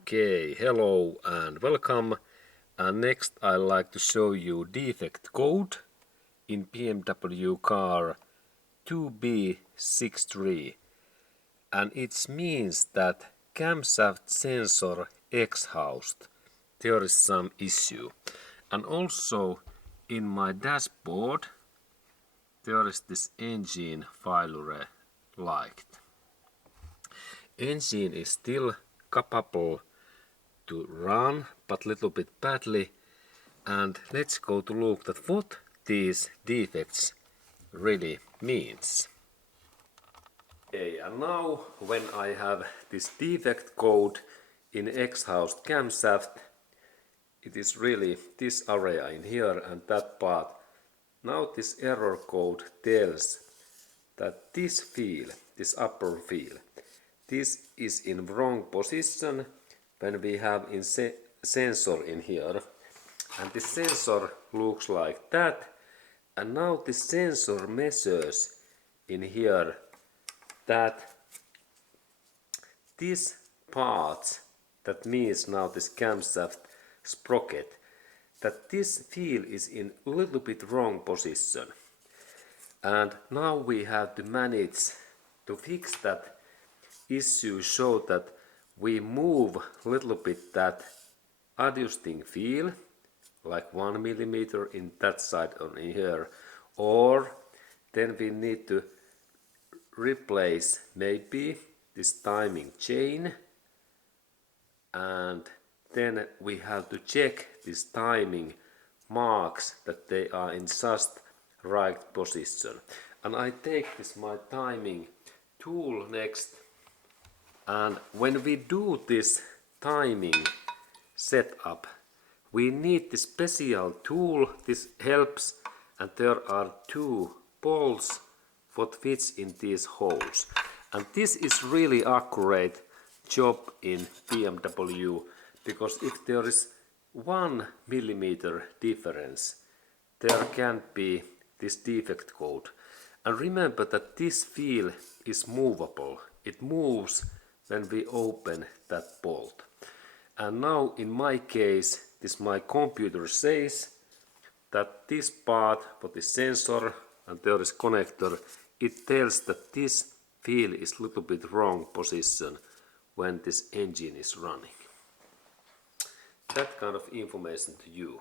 Okay, hello and welcome. And next I'd like to show you defect code in BMW car 2B63, and it means that camshaft sensor exhaust, there is some issue. And also in my dashboard there is this engine failure liked. Engine is still capable to run, but little bit badly. And let's go to look at what these defects really means. Okay, and now when I have this defect code in exhaust camshaft, it is really this area in here and that part. Now this error code tells that this fill, this upper fill, this is in wrong position when we have in sensor in here. And this sensor looks like that. And now this sensor measures in here that this part, that means now this camshaft sprocket, that this fill is in a little bit wrong position. And now we have to manage to fix that issue so that we move a little bit that adjusting fill, like 1 millimeter in that side or in here, or then we need to replace maybe this timing chain, and then we have to check this timing marks that they are in just right position. And I take this my timing tool next, and when we do this timing setup, we need this special tool. This helps, and there are two bolts what fits in these holes. And this is really accurate job in BMW, because if there is 1 millimeter difference, there can be this defect code. And remember that this fill is movable. It moves when we open that bolt. And now in my case, this my computer says that this part, what is sensor and there is connector, it tells that this fill is little bit wrong position when this engine is running. That kind of information to you.